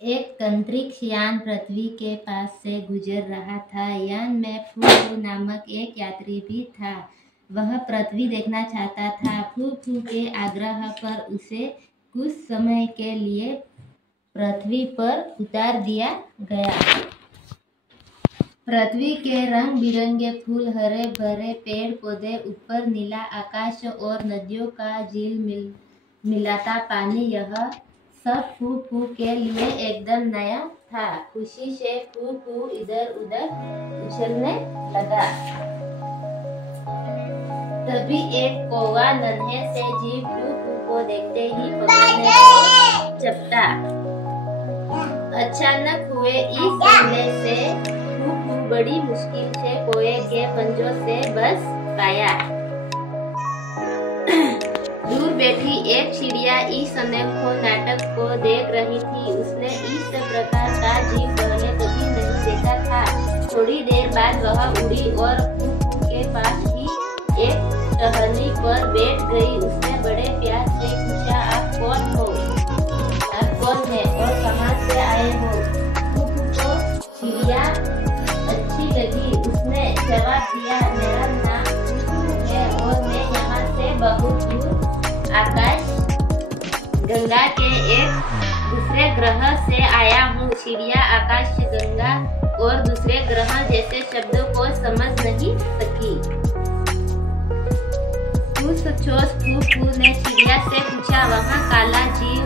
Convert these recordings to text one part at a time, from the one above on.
एक अंतरिक्ष यान पृथ्वी के पास से गुजर रहा था। यान में फू नामक एक यात्री भी था। वह पृथ्वी देखना चाहता था। फू के आग्रह पर उसे कुछ समय के लिए पृथ्वी पर उतार दिया गया। पृथ्वी के रंग बिरंगे फूल, हरे भरे पेड़ पौधे, ऊपर नीला आकाश और नदियों का झील मिलाता पानी, यह सब फू के लिए एकदम नया था। खुशी से फू इधर उधर उछलने लगा। तभी एक कौवा नन्हे से जीव फू को देखते ही पकड़ने को झपटा। अचानक हुए इस हमले से फू बड़ी मुश्किल से कौवे के पंजों से बच पाया। दूर बैठी एक चिड़िया इस अनोखे नाटक को देख रही थी। उसने इस प्रकार का जीव पहले कभी नहीं देखा था। थोड़ी देर बाद वह उड़ी और फू के पास ही एक टहनी पर बैठ गई। उसने बड़े प्यार से पूछा, आप कौन हो? आप कौन है और कहाँ से आए हो? फू को चिड़िया अच्छी लगी। उसने जवाब दिया, मेरा नाम फू है और मैं यहाँ से बहुत दूर आकाश गंगा के एक दूसरे ग्रह से आया हूँ। चिड़िया आकाश गंगा और दूसरे ग्रह जैसे शब्दों को समझ नहीं सकी। फू ने चिड़िया से पूछा, वहाँ काला जीव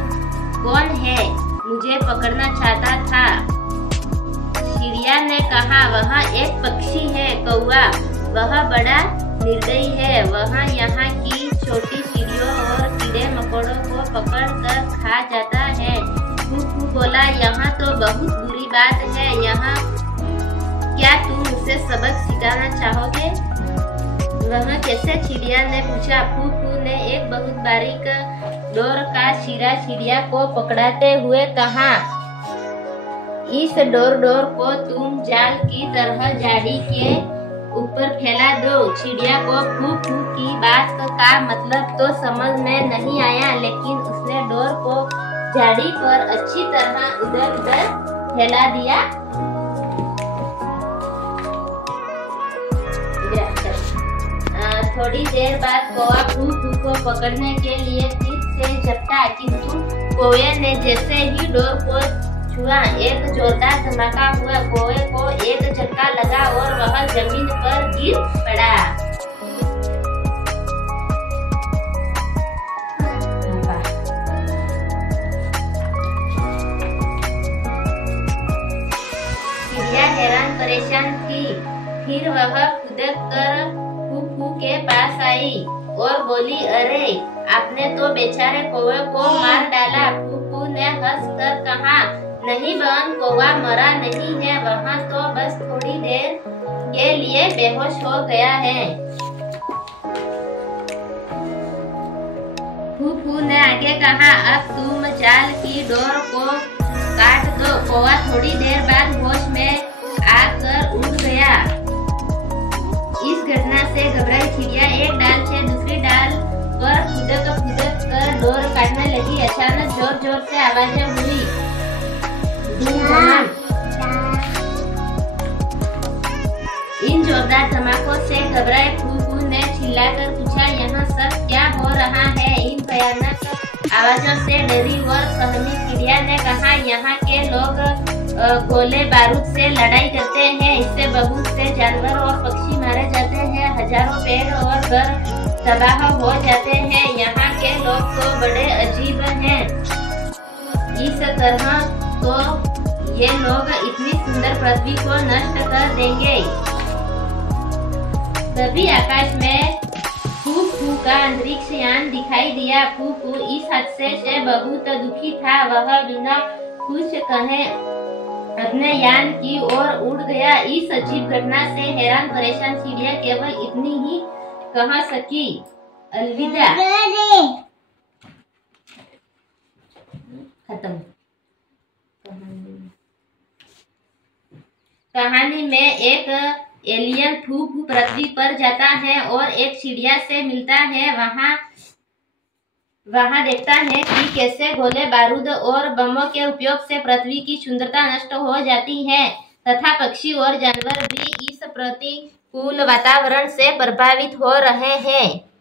कौन है? मुझे पकड़ना चाहता था। चिड़िया ने कहा, वहाँ एक पक्षी है, कौवा। वह बड़ा निर्दयी है। वह यहाँ की छोटी चिड़ियों और कीड़े मकोड़ों को पकड़ कर खा जाता है। फू बोला, यहाँ तो बहुत बुरी बात है। यहाँ क्या तुम उसे सबक सिखाना चाहोगे? वह कैसे? चिड़िया ने पूछा। फू ने एक बहुत बारीक डोर का सिरा चिड़िया को पकड़ाते हुए कहा, इस डोर को तुम जाल की तरह झाड़ी के ऊपर फैला दो। चिड़िया को फू की बात का मतलब तो समझ में नहीं आया, लेकिन उसने डोर को झाड़ी पर अच्छी तरह इधर उधर फैला दिया। थोड़ी देर बाद कौवा फू को पकड़ने के लिए फिर से झपटा, किंतु कौवे ने जैसे ही डोर को छुआ, एक जोरदार धमाका हुआ। कौवे को एक झटका लगा और वह जमीन पर गिर पड़ा। चिड़िया हैरान परेशान थी। फिर वह कूद कर फू के पास आई और बोली, अरे आपने तो बेचारे कौवे को मार डाला। फू ने हंस कर कहा, नहीं बहन, कौवा मरा नहीं है। वहाँ तो बस थोड़ी देर के लिए बेहोश हो गया है। फू ने आगे कहा, अब तुम जाल की डोर को काट दो। कौवा थोड़ी देर बाद होश में आकर उड़ गया। इस घटना से घबराई चिड़िया एक डाल से दूसरी डाल पर कूद कर डोर काटने लगी। अचानक जोर जोर से आवाजें हुई। इन जोरदार धमाकों से घबराए फू ने चिल्लाकर पूछा, यहाँ सब क्या हो रहा है? इन भयानक आवाजों से डरी और सहमी चिड़िया ने कहा, यहाँ के लोग गोले बारूद से लड़ाई करते हैं। इससे बहुत से जानवर और पक्षी मारे जाते हैं। हजारों पेड़ और घर तबाह हो जाते हैं। यहाँ के लोग तो बड़े अजीब हैं। इस तरह तो ये लोग इतनी सुंदर पृथ्वी को नष्ट कर देंगे। तभी आकाश में फू का अंतरिक्ष यान दिखाई दिया। फू इस हादसे से बहुत दुखी था। वह बिना कुछ कहे अपने यान की ओर उड़ गया। इस अजीब घटना से हैरान परेशान चिड़िया केवल इतनी ही कह सकी, अलविदा। खत्म। कहानी में एक एलियन फू पृथ्वी पर जाता है और एक चिड़िया से मिलता है। वहाँ वहाँ देखता है कि कैसे गोले बारूद और बमों के उपयोग से पृथ्वी की सुंदरता नष्ट हो जाती है तथा पक्षी और जानवर भी इस प्रतिकूल वातावरण से प्रभावित हो रहे हैं।